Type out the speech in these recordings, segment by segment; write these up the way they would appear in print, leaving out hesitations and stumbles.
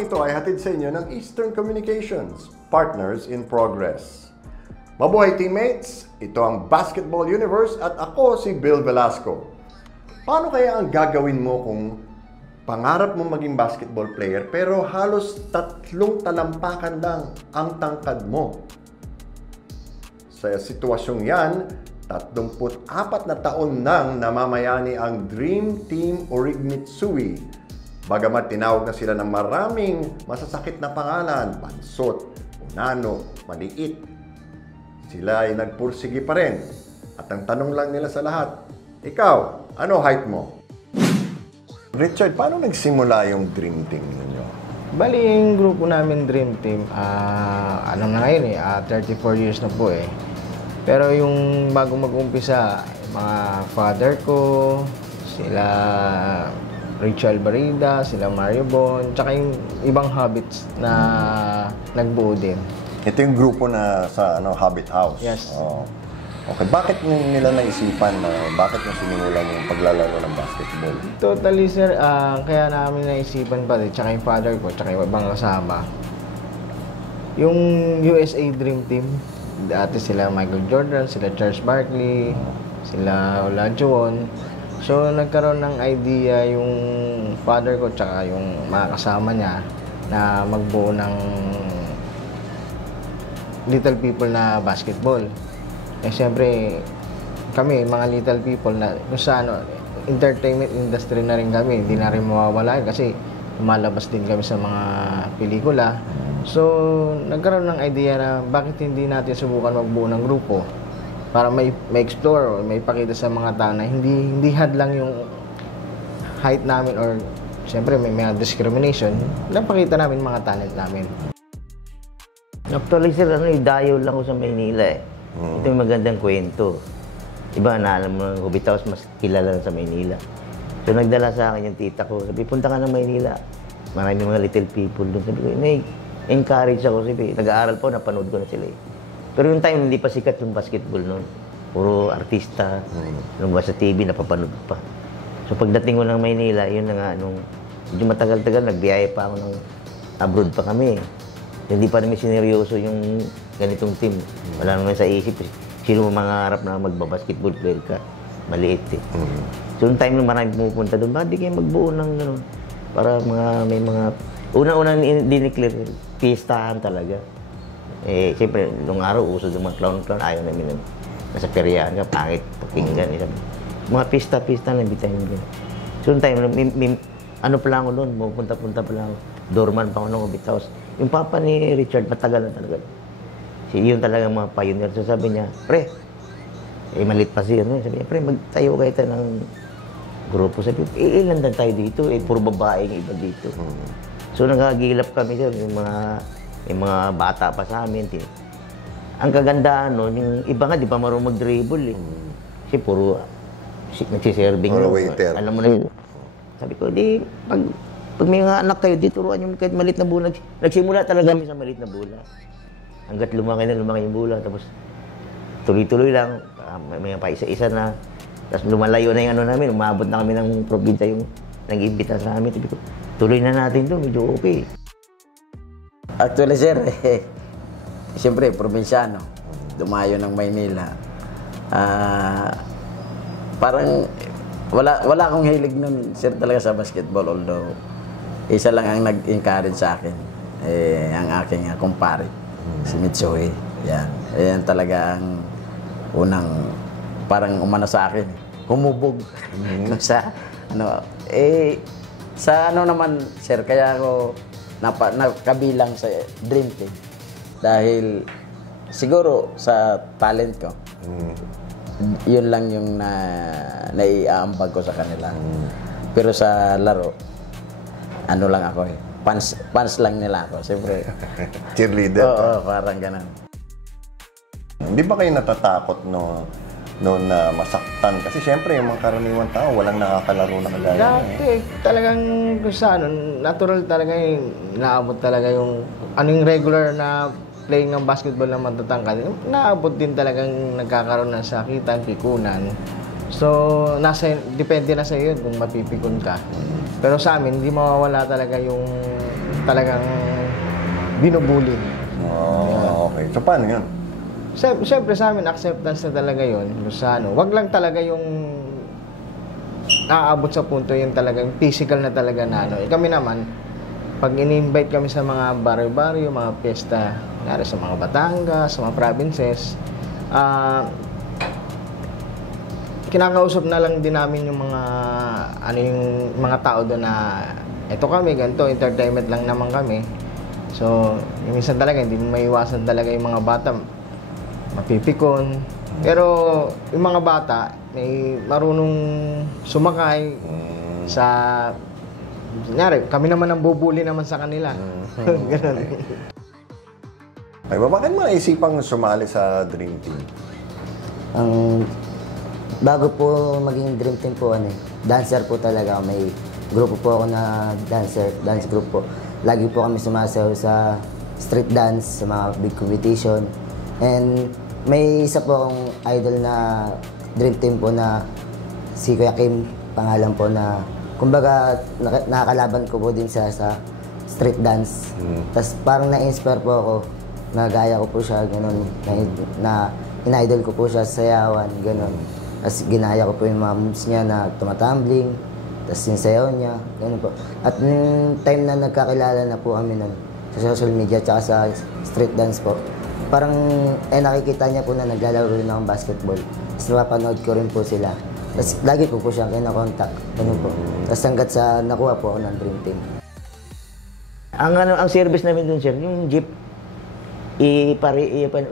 Programang ito ay hatid sa inyo ng Eastern Communications, Partners in Progress. Mabuhay teammates, ito ang Basketball Universe at ako si Bill Velasco. Paano kaya ang gagawin mo kung pangarap mo maging basketball player pero halos 3 talampakan lang ang tangkad mo? Sa sitwasyong yan, 34 na taon nang namamayani ang Dream Team Origmitsui. Bagamat tinawag na sila ng maraming masasakit na pangalan, pansot, unano, maliit, sila ay nagpursige pa rin. At ang tanong lang nila sa lahat, ikaw, ano height mo? Richard, paano nagsimula yung Dream Team ninyo? Bali, yung grupo namin Dream Team, ano na ngayon 34 years na po eh. Pero yung bago mag-umpisa, mga father ko, sila Rachel Barida, sila Mario Bon, tsaka yung ibang habits na nagbuo din. Ito yung grupo na sa Habit House? Yes. Oh. Okay, bakit nila naisipan na bakit nyo sinimulan yung paglalaro ng basketball? Totally sir, kaya namin naisipan pa rin, tsaka yung father ko, tsaka yung ibang kasama. Yung USA Dream Team, dati sila Michael Jordan, sila Charles Barkley, sila Olajuwon. So, nagkaroon ng idea yung father ko tsaka yung mga kasama niya na magbuo ng little people na basketball. Eh, siyempre, kami, mga little people na kung sa entertainment industry na rin kami, hindi na rin mawawala kasi lumalabas din kami sa mga pelikula. So, nagkaroon ng idea na bakit hindi natin subukan magbuo ng grupo para may explore o may pakita sa mga tao na hindi hadlang yung height namin or siyempre may mga discrimination, napakita namin mga talent namin. Actually sir, dayo lang ko sa Maynila eh. Ito yung magandang kwento. Diba, naalam mo ng Hobbit House, mas kilala sa Maynila. So nagdala sa akin yung tita ko, sabi, punta ka ng Maynila. Marami mga little people doon. Sabi ko, encourage ako, sabi, nag-aaral po, napanood ko na sila eh. Pero yung time, hindi pa sikat yung basketball noon. Puro artista, lumabas sa TV, napapanood pa. So pagdating ko ng Maynila, yun na nga, nung medyo matagal-tagal, nagbiyaya pa ako ng abroad pa kami. Hindi pa namin sineryoso yung ganitong team. Wala naman sa isip. Sino mangarap na magbabasketball player ka? Maliit eh. So yung time nung marami pumupunta doon, bakit di kayo magbuo ng gano'n? Para may mga... Una-una dineclare, pistahan talaga. Eh, siyempre, nung araw, uso yung mga clown-clown, ayaw namin nasa peryahan ka, pangit, pakinggan. Mga pista-pista na bitay mo din. So, yung time, ano pa lang ako noon, pupunta-punta pa lang ako. Doorman pa ako ng Hobbit House. Yung papa ni Richard, matagal na talaga. Yun talaga mga pioneer. So, sabi niya, pre, malit pa siya. Sabi niya, pre, magtayo kayo tayo ng grupo. Sabi niya, ilan lang tayo dito? Puro babae yung iba dito. So, nagagilap kami sir, yung mga bata pa sa amin. Ang kagandahan nun, yung iba nga, di pa marunong mag-dribble eh. Kasi puro nagsiserving. Puro waiter. Alam mo na yun. Sabi ko, pag may mga anak kayo, di turuan yung kahit malit na bola. Nagsimula talaga kami sa malit na bola. Hanggat lumaki yung bola. Tapos tuloy-tuloy lang. May pa isa-isa na. Tapos lumalayo na yung namin. Umabot na kami ng probinsya yung nag-imbita sa amin. Sabi ko, tuloy na natin to, medyo okay. Actually, sir, siyempre, probinsyano, dumayo ng Maynila. Parang wala akong hilig nun, sir, talaga sa basketball. Although, isa lang ang nag-encourage sa akin, ang aking kumpare, si Mitsui. Yan talaga ang unang parang umano sa akin, humubog. Sa naman, sir, kaya ako nakabilang sa Dream Team. Dahil siguro sa talent ko, yun lang yung naiaambag ko sa kanila. Pero sa laro, ano lang ako eh. Fans lang nila ako, siyempre. Cheerleader? Oo, parang ganun. Hindi ba kayo natatakot noon na masaktan? Kasi siyempre, yung mga karaniwang tao, walang nakakalaro na kagaya. Dati, talagang kung saan, natural talaga yung naabot talaga yung regular na playing ng basketball na matatangkad. Naabot din talagang nagkakaroon ng sakitan, pikunan. So, depende na sa iyo kung mapipikon ka. Pero sa amin, hindi mawawala talaga yung talagang binubuli. Oh, okay. So, paano yan? Siyempre sa amin, acceptance na talaga yun. Sa ano, wag lang talaga yung naaabot sa punto yung talagang physical na talaga na ano. Kami naman, pag ini-invite kami sa mga baryo-baryo, mga piyesta, nangyari sa mga Batangas, sa mga provinces, kinakausap na lang din namin yung mga ano yung mga tao doon na eto kami, ganito, entertainment lang naman kami. So, minsan talaga, hindi mo maiwasan talaga yung mga bata, mapipikon. Pero yung mga bata, may marunong sumakay sa... Kunyari, kami naman ang bubuli naman sa kanila. Ganun. Ay, bakit mo naisipang sumali sa Dream Team? Bago po maging Dream Team po, dancer po talaga. May grupo po ako na dance group po. Lagi po kami sumasayaw sa street dance, sa mga big competition. And may isa po akong idol na Dream Team po na si Kuya Kim, pangalan po na, kumbaga, nakakalaban ko po din sa street dance. Tapos parang na-inspire po ako, nagaya ko po siya, gano'n, na in-idol ko po siya sa sayawan, gano'n. Tapos ginaya ko po yung mga moves niya na tumatumbling, tapos yung sayaw niya, gano'n po. At yung time na nagkakilala na po kami nun, sa social media, tsaka sa street dance po, parang nakikita niya po na naglalaro rin akong basketball. Tapos napapanood ko rin po sila. Tapos lagi ko po siyang kinakontak. Ganun po. Tapos hanggat sa nakuha po ako ng Dream Team. Ang service namin dun, sir, yung jeep,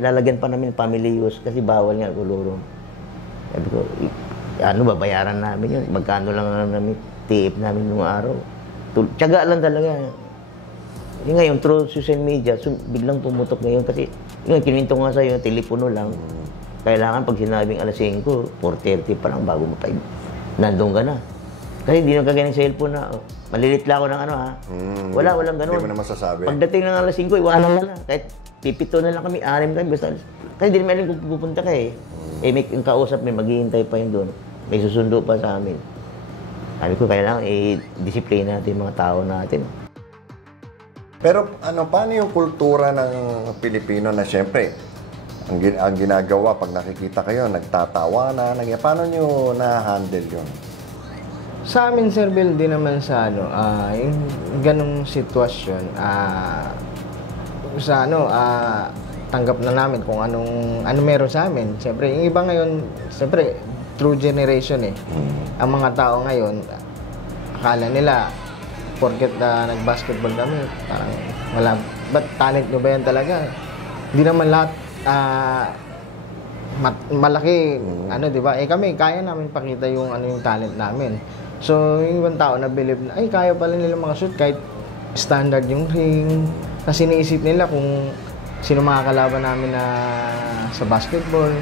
lalagyan pa namin family use kasi bawal nga kuluro. Sabi ko, babayaran namin yun. Magkano lang namin, tiip namin nung araw. Tiyaga lang talaga. Yung ngayon, through social media, biglang pumutok ngayon kasi yung kininto nga sa'yo, telepono lang. Kailangan pag sinabing alas 5, 4:30 pa lang bago mo nandun ka na. Kasi hindi nang kagaling cellphone na, malilit lang ako ng ano ha. Walang ganun. Hindi mo na masasabi. Pagdating ng alas 5, iwanan na lang. Kahit pipito na lang kami, 6 kami, basta. Kasi hindi naman alam kung pupunta ka eh. May yung kausap, may maghihintay pa yun doon. May susundo pa sa amin. Sabi ko, kailangan disiplina natin yung mga tao natin. Pero paano yung kultura ng Pilipino na siyempre, ang ginagawa pag nakikita kayo, nagtatawanan, paano nyo na-handle yun? Sa amin, Sir Bill, din naman sa yung ganong sitwasyon, tanggap na namin kung ano meron sa amin. Siyempre, yung iba ngayon, siyempre, true generation eh. Ang mga tao ngayon, akala nila, porket nag-basketball kami, parang wala, ba't talent nyo ba yan talaga? Hindi naman lahat malaki, di ba? Kami, kaya namin pakita yung yung talent namin. So, yung ibang tao na believe na, kaya pala nila mga shoot kahit standard yung ring. Kasi iniisip nila kung sino makakalaban namin na sa basketball.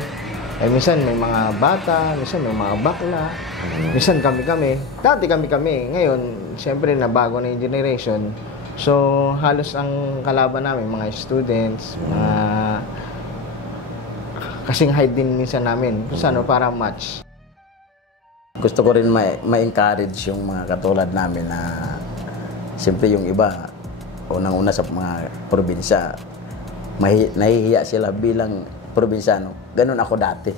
Minsan may mga bata, minsan may mga bakla, minsan kami. Dati kami. Ngayon, siyempre nabago na yung generation. So, halos ang kalaban namin, mga students, mga kasing height din minsan namin. Para match. Gusto ko rin ma-encourage yung mga katulad namin na siyempre yung iba, unang-una sa mga probinsya, nahihiya sila bilang probinsyano. Ganun ako dati,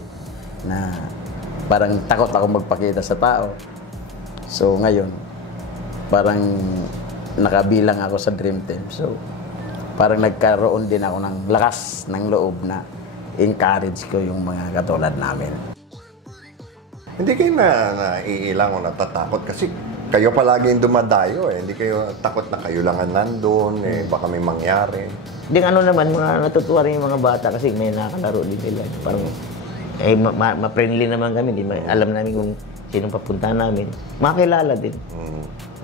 na parang takot ako magpakita sa tao. So ngayon, parang nakabilang ako sa Dream Team. So parang nagkaroon din ako ng lakas ng loob na encourage ko yung mga katulad namin. Hindi kayo naiilang o natatakot kasi kayo palagi yung dumadayo eh. Hindi kayo takot na kayo lang ang nandun, baka may mangyari. Di naman, mga natutuwa rin yung mga bata kasi may nakakalaro din nila. Parang, ma-friendly naman kami. Alam namin kung sinong papuntahan namin. Makakilala din.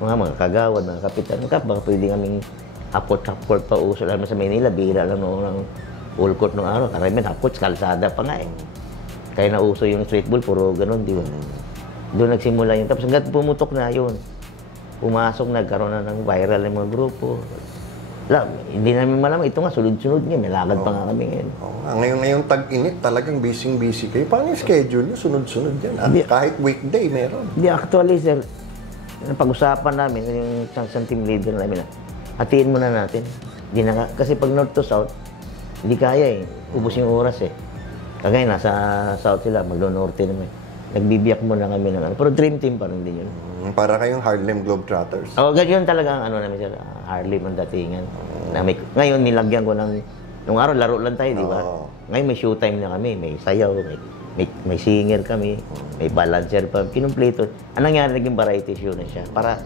Mga kagawad, mga kapitan. Baka pwede kaming apot-apot pa uso. Alam mo sa Manila, bihira lang noong all court noong araw. Karamihan, apot, kalsada pa nga eh. Kaya nauso yung streetball, puro ganun, di ba? Doon nagsimula yun. Tapos hanggang pumutok na yun. Pumasok, nagkaroon na ng viral ng mga grupo. Hindi namin malaman. Ito nga, sunod-sunod niya. May lakad pa nga kami ngayon. Ngayong tag-init, talagang busy kayo. Paano yung schedule niyo? Sunod-sunod yan. Kahit weekday, meron. Hindi, actually, sir, pag-usapan namin, yung isang team leader namin, hatiin muna natin. Kasi pag north to south, hindi kaya eh. Ubus yung oras eh. Kagaya nasa south sila, magno-norte naman. Nagbibiyak muna kami ng ano. Pero dream team pa rin din yun. Para kayong Harlem Globetrotters. Oo, ganyan talaga ang ano namin sir, Harlem ang datingan. Ngayon, nilagyan ko ng, nung araw, laro lang tayo, di ba? Ngayon, may showtime na kami, may sayaw, may singer kami, may balancer pa, kinumpleto. Anong nangyari, naging variety show na siya. Para,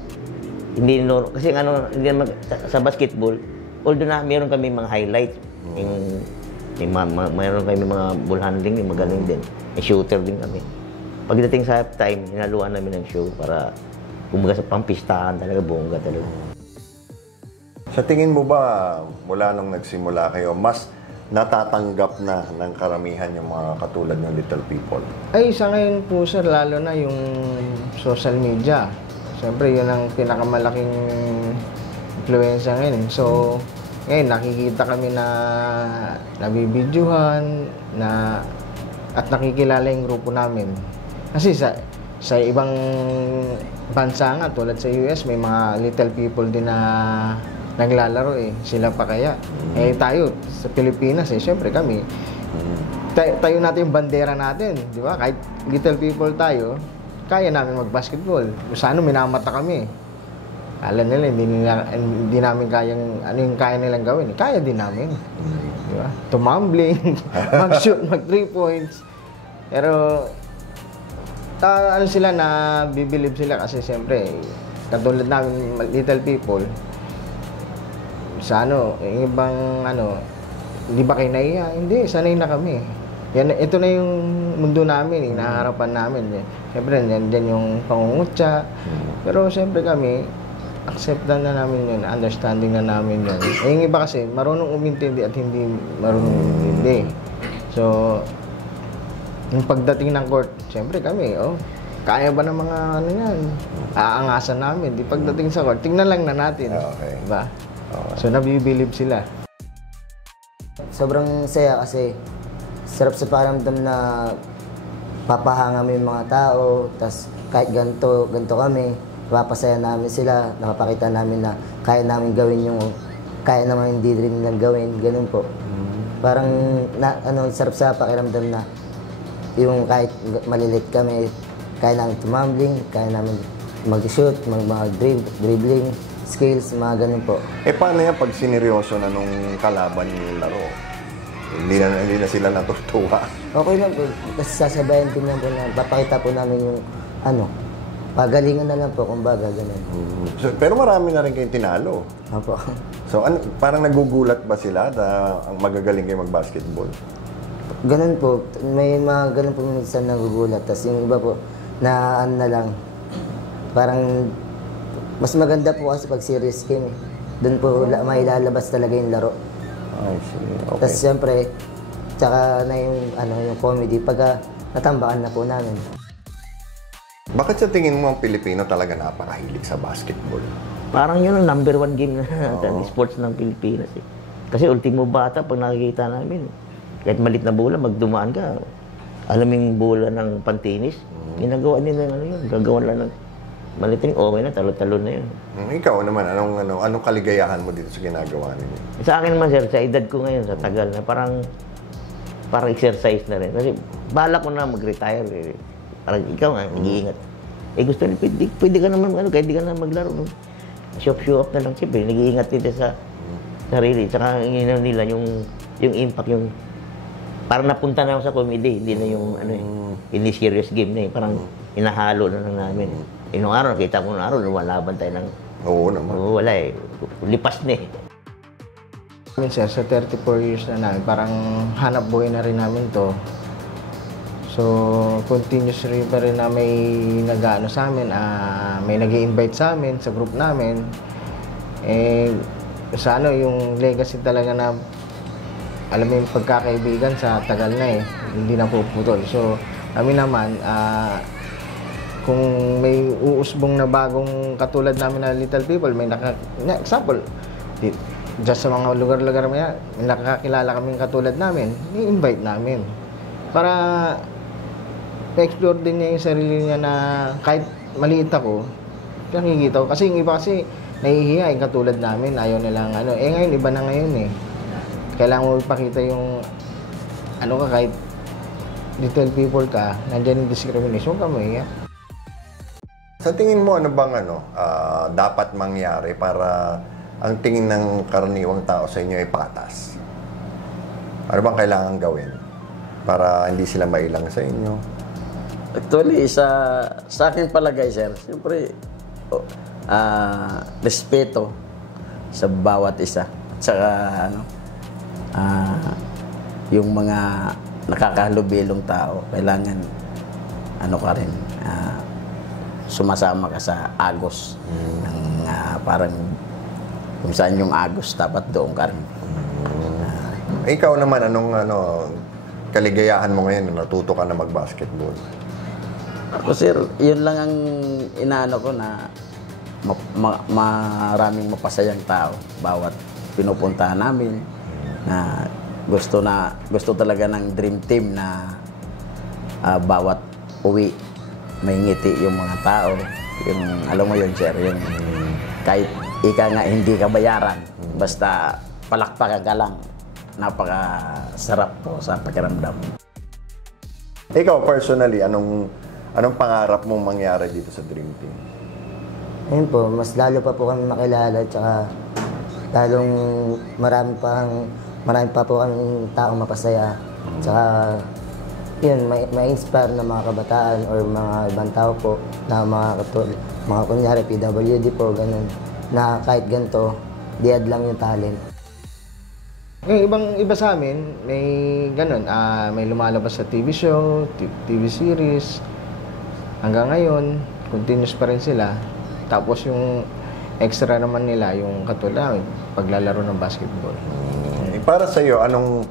hindi, kasi ano, hindi naman, sa basketball, although na meron kami mga highlights, mayroon kami mga ball handling, yung magaling din. May shooter din kami. Pagdating sa halftime, hinaluan namin ng show para kumbaga sa pampistahan talaga, bongga talaga. Sa tingin mo ba, mula nung nagsimula kayo, mas natatanggap na ng karamihan yung mga katulad ng Little People? Ay, sa ngayon po sir, lalo na yung social media. Siyempre, yun ang pinakamalaking influensya ngayon. So, ngayon, nakikita kami na nabibidyohan, at nakikilala yung grupo namin. Kasi sa ibang bansa nga, tulad sa US, may mga Little People din na naglalaro eh. Sila pa kaya. Eh tayo, sa Pilipinas eh, syempre kami. Tayo natin yung bandera natin, di ba? Kahit Little People tayo, kaya namin mag-basketball. Sana minamata kami. Alam nila, hindi namin kayang, ano yung kaya nilang gawin. Kaya din namin. Di ba? Tumambling, mag-shoot, mag 3 points. Pero, ano sila na bibilib sila kasi siyempre, katulad namin, Little People, sa ano, yung ibang ano, hindi ba kayo naiya? Hindi, sanay na kami. Yan, ito na yung mundo namin, hinaharapan namin. Siyempre, dyan yung pangungutya. Pero siyempre kami, accept na namin yun, understanding na namin yun. Eh, yung iba kasi, marunong umintindi at hindi marunong umintindi. So, yung pagdating ng court, siyempre kami, kaya ba ng mga ano yan? Aangasan namin. Di pagdating sa court, tingnan lang na natin. Okay. Diba? So, nabibilib sila. Sobrang saya kasi sarap sa pakiramdam na papahanga mo yung mga tao, tas kahit ganito kami, napapasaya namin sila, napapakita namin na kaya namin gawin yung kaya naman hindi rin nilang gawin, ganun po. Parang sarap sa pakiramdam na yung kahit malilit kami, kaya namin tumambling, kaya namin mag-shoot, mga dribbling, skills, mga ganun po. Eh paano yan pag sineryoso na nung kalaban yung laro? Hindi na sila natutuwa. Okay lang po, kasi sasabayan din lang po na, papakita po namin yung pagalingan na lang po, kumbaga, ganun. So, pero marami na rin kayong tinalo. Opo. So parang nagugulat ba sila na ang magagaling kayo mag-basketball? Ganun po, may mga ganun po minsan nagugulat. Tapos yung iba po, na na lang, parang mas maganda po kasi pag serious game. Doon po may lalabas talaga yung laro. I see. Okay. Tapos siyempre, tsaka na yung comedy, pagka natambakan na po namin. Bakit sa tingin mo ang Pilipino talaga napakahilig sa basketball? Parang yun ang number 1 game na sports ng Pilipinas eh. Kasi ultimo bata, pag nakikita namin, kahit malit na bola, magdumaan ka. Alam yung bola ng pantinis, ginagawa nila yun. Gagawa lang ng maliting, okay na, talo-talo na yun. Ikaw naman, anong kaligayahan mo dito sa ginagawa ninyo? Sa akin naman sir, sa edad ko ngayon, sa tagal na, parang exercise na rin. Kasi bala ko na mag-retire eh. Parang ikaw nga, nag-iingat. Eh gusto nila, pwede ka naman, kahit di ka na maglaro. Show up na lang siya, nag-iingat nila sa sarili. Tsaka inginaw nila yung impact, yung parang napunta na ako sa comedy, hindi na yung hindi serious game na eh. Parang inahalo na lang namin. Inong araw, nakita ko ng araw, lumalaban tayo ng... Oo naman. Oo, wala eh. Lipas na eh. Sir, sa 34 years na namin, parang hanap buhay na rin namin to. So, continuous rin pa rin na may nag-ano sa amin, may nag-i-invite sa amin, sa group namin. Eh, sa yung legacy talaga na, alam mo yung pagkakaibigan sa tagal na eh, hindi na puputol. So, kami naman, kung may uusbong na bagong katulad namin na Little People, may example, just sa mga lugar-lugar may nakakakilala kaming katulad namin, i-invite namin. Para explore din niya yung sarili niya na kahit maliit ako, nakikita ko. Kasi yung iba kasi nahihiya, katulad namin, ayaw nilang ano. Ngayon, iba na ngayon eh. Kailangan mo ipakita yung, ano ka, kahit little people ka, nandiyan yung discrimination, ka mahiya. Sa tingin mo, ano bang dapat mangyari para ang tingin ng karaniwang tao sa inyo ay patas? Ano bang kailangan gawin para hindi sila mailang sa inyo? Actually, sa akin palagay, sir, siyempre, respeto sa bawat isa. At saka, yung mga nakakahalubilong tao, kailangan, ka rin, sumasama ka sa agos. Ng, parang, kung saan yung agos, dapat doon ka rin. Ikaw naman, anong kaligayahan mo ngayon na natuto ka na mag-basketball? Ako, sir, yun lang ang inaano ko na maraming mapasayang tao bawat pinupuntahan namin na gusto talaga ng dream team na bawat uwi may ngiti yung mga tao. Yung, alam mo yun, sir, yung kahit ika nga hindi ka bayaran, basta palakpakan ka lang, napakasarap po sa pakiramdam. Ikaw, personally, anong pangarap mong mangyari dito sa Dream Team? Ayun po, mas lalo pa po kami makilala, tsaka lalong marami pa po kami taong mapasaya. Tsaka, yun, ma-inspire na mga kabataan or mga ibang tao po na mga kunyari PWD po, ganun, na kahit ganito, diad lang yung talent. Iba sa amin, may ganun, may lumalabas sa TV show, TV series. Hanggang ngayon, continuous pa rin sila. Tapos yung extra naman nila, yung katulad, paglalaro ng basketball. Para sa iyo, anong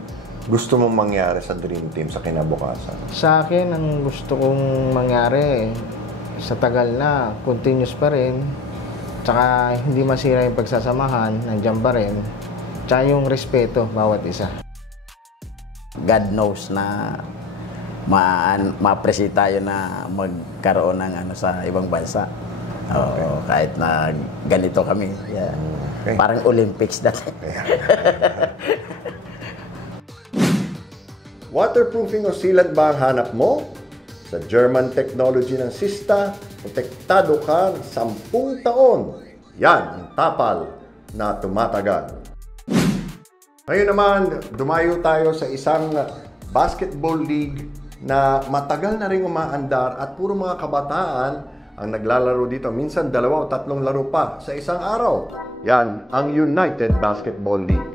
gusto mong mangyari sa Dream Team sa kinabukasan? Sa akin, ang gusto kong mangyari, sa tagal na, continuous pa rin. Tsaka hindi masira yung pagsasamahan, nandiyan pa rin. Tsaka yung respeto, bawat isa. God knows na ma-appreciate tayo na magkaroon ng sa ibang bansa. Okay. Kahit na ganito kami. Yeah. Okay. Parang Olympics dati. Waterproofing o sealant ba ang hanap mo? Sa German technology ng Sista, protektado ka 10 taon. Yan ang tapal na tumatagal. Ngayon naman, dumayo tayo sa isang basketball league na matagal na rin umaandar at puro mga kabataan ang naglalaro dito. Minsan 2 o 3 laro pa sa isang araw. Yan ang United Basketball League.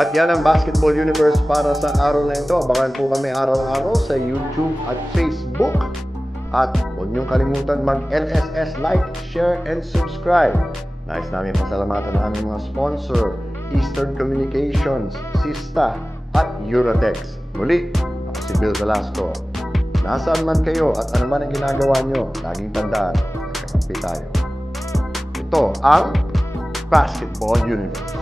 At yan ang Basketball Universe para sa araw na ito. Abangan po kami araw-araw sa YouTube at Facebook. At huwag niyong kalimutan mag-LSS like, share, and subscribe. Nais namin pasalamatan ang aming mga sponsor, Eastern Communications, Sista, at Eurotex. Muli, ako si Bill Velasco. Nasaan man kayo at ano man ang ginagawa nyo, laging tandaan, nagkakampi tayo. Ito ang Basketball Universe.